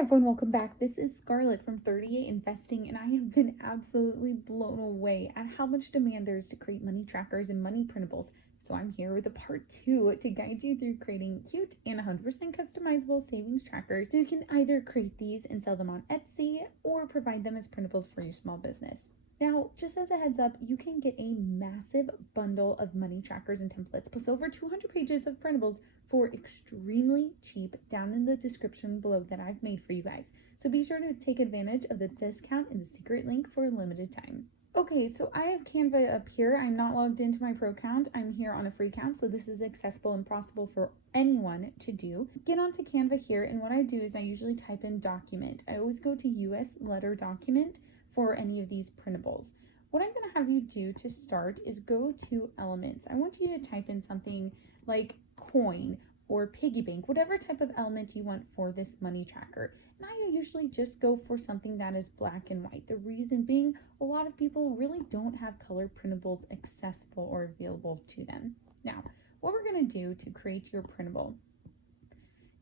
everyone, welcome back. This is Scarlett from 38 Investing, and I have been absolutely blown away at how much demand there is to create money trackers and money printables. So I'm here with a part 2 to guide you through creating cute and 100% customizable savings trackers so you can either create these and sell them on Etsy or provide them as printables for your small business. Now, just as a heads up, you can get a massive bundle of money trackers and templates, plus over 200 pages of printables for extremely cheap down in the description below that I've made for you guys. So be sure to take advantage of the discount in the secret link for a limited time. Okay, so I have Canva up here. I'm not logged into my pro account. I'm here on a free account, so this is accessible and possible for anyone to do. Get onto Canva here, and what I do is I usually type in document. I always go to US letter document for any of these printables. What I'm going to have you do to start is go to elements. I want you to type in something like coin or piggy bank, whatever type of element you want for this money tracker. And I usually just go for something that is black and white. The reason being, a lot of people really don't have color printables accessible or available to them. Now, what we're going to do to create your printable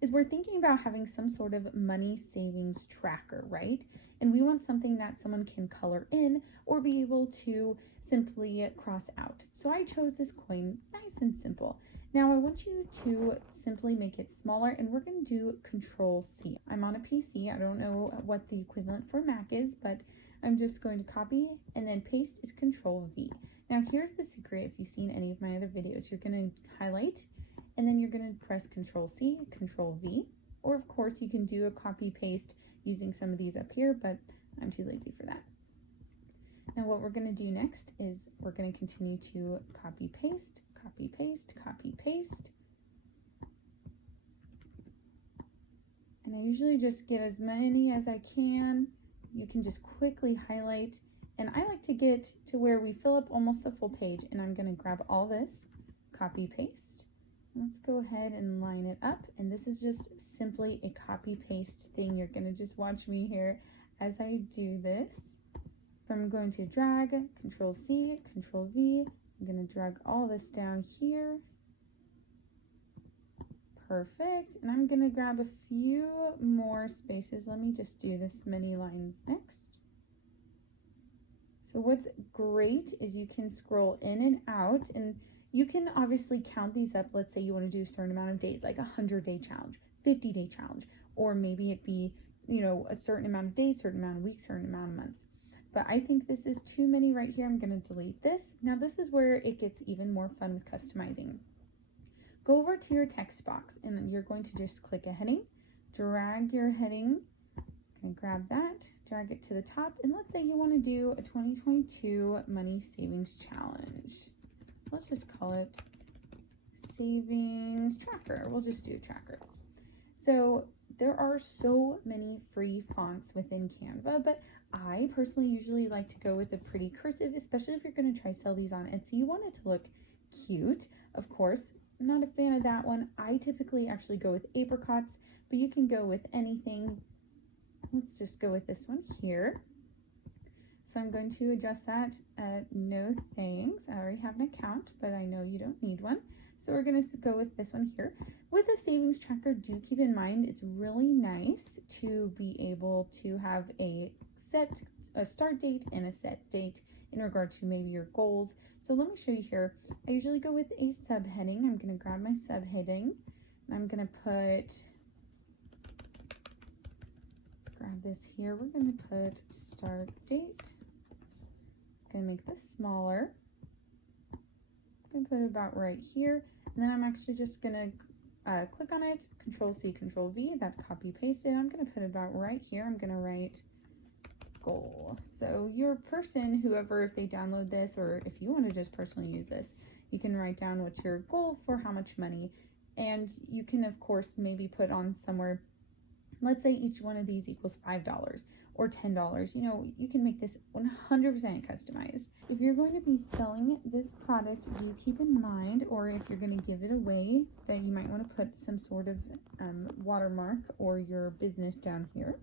is we're thinking about having some sort of money savings tracker, right? And we want something that someone can color in or be able to simply cross out. So I chose this coin, nice and simple. Now I want you to simply make it smaller, and we're going to do Control C. I'm on a PC. I don't know what the equivalent for Mac is, but I'm just going to copy, and then paste is Control V. Now here's the secret. If you've seen any of my other videos, you're going to highlight, and then you're going to press Control C, Control V, or of course you can do a copy paste using some of these up here, but I'm too lazy for that. Now what we're going to do next is we're going to continue to copy paste, copy paste, copy paste. And I usually just get as many as I can. You can just quickly highlight, and I like to get to where we fill up almost a full page, and I'm going to grab all this, copy paste. Let's go ahead and line it up, and this is just simply a copy paste thing. You're going to just watch me here as I do this. So I'm going to drag, Control C, Control V. I'm going to drag all this down here. Perfect. And I'm going to grab a few more spaces. Let me just do this many lines next. So what's great is you can scroll in and out, and you can obviously count these up. Let's say you want to do a certain amount of days, like a 100-day challenge, 50-day challenge, or maybe it be, a certain amount of days, certain amount of weeks, certain amount of months. But I think this is too many right here. I'm going to delete this. Now this is where it gets even more fun with customizing. Go over to your text box, and then you're going to just click a heading, drag your heading, okay, grab that, drag it to the top, and let's say you want to do a 2022 money savings challenge. Let's just call it savings tracker. We'll just do a tracker. So there are so many free fonts within Canva, but I personally usually like to go with a pretty cursive, especially if you're going to try sell these on Etsy. You want it to look cute, of course. I'm not a fan of that one. I typically actually go with apricots, but you can go with anything. Let's just go with this one here. So I'm going to adjust that no thanks. I already have an account, but I know you don't need one. So we're going to go with this one here. With a savings tracker, do keep in mind it's really nice to be able to have a start date and a set date in regard to maybe your goals. So let me show you here. I usually go with a subheading. I'm going to grab my subheading, and I'm going to put, let's grab this here. We're going to put start date. I'm going to make this smaller. I'm going to put it about right here, and then I'm actually just going to click on it, Control C, Control V, that copy pasted. I'm going to put it about right here. I'm going to write goal. So your person, whoever, if they download this, or if you want to just personally use this, you can write down what's your goal for how much money, and you can of course maybe put on somewhere, let's say each one of these equals $5 or $10. You can make this 100% customized. If you're going to be selling this product, do keep in mind, or if you're going to give it away, that you might want to put some sort of watermark or your business down here.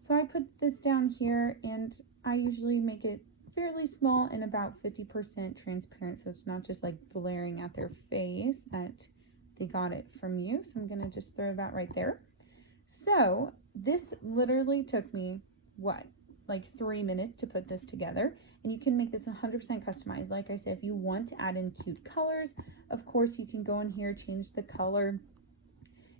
So I put this down here, and I usually make it fairly small and about 50% transparent, so it's not just like blaring at their face that they got it from you. So I'm gonna just throw that right there. So this literally took me, what, like 3 minutes to put this together. And you can make this 100% customized. Like I said, if you want to add in cute colors, of course you can go in here, change the color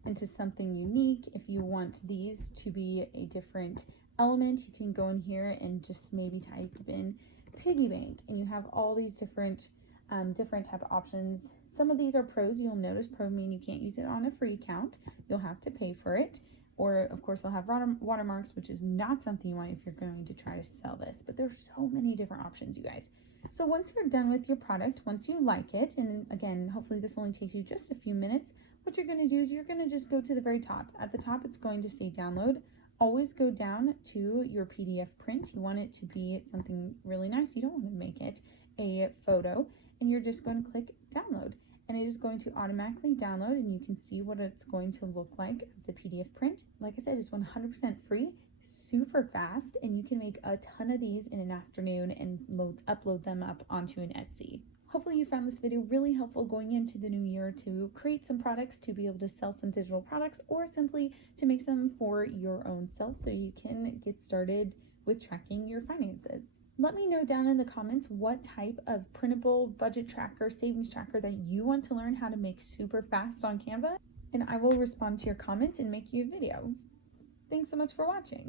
into something unique. If you want these to be a different element, you can go in here and just maybe type in piggy bank, and you have all these different type of options. Some of these are pros. You'll notice pro mean you can't use it on a free account. You'll have to pay for it. Or of course they'll have watermarks, which is not something you want if you're going to try to sell this. But there's so many different options, you guys. So once you're done with your product, once you like it, and again, hopefully this only takes you just a few minutes, what you're going to do is you're going to just go to the very top. At the top, it's going to say download. Always go down to your PDF print. You want it to be something really nice. You don't want to make it a photo, and you're just going to click download. And it is going to automatically download, and you can see what it's going to look like as a PDF print. Like I said, it's 100% free, super fast, and you can make a ton of these in an afternoon and upload them up onto an Etsy. Hopefully you found this video really helpful going into the new year to create some products, to be able to sell some digital products, or simply to make some for your own self so you can get started with tracking your finances. Let me know down in the comments what type of printable budget tracker, savings tracker that you want to learn how to make super fast on Canva, and I will respond to your comments and make you a video. Thanks so much for watching.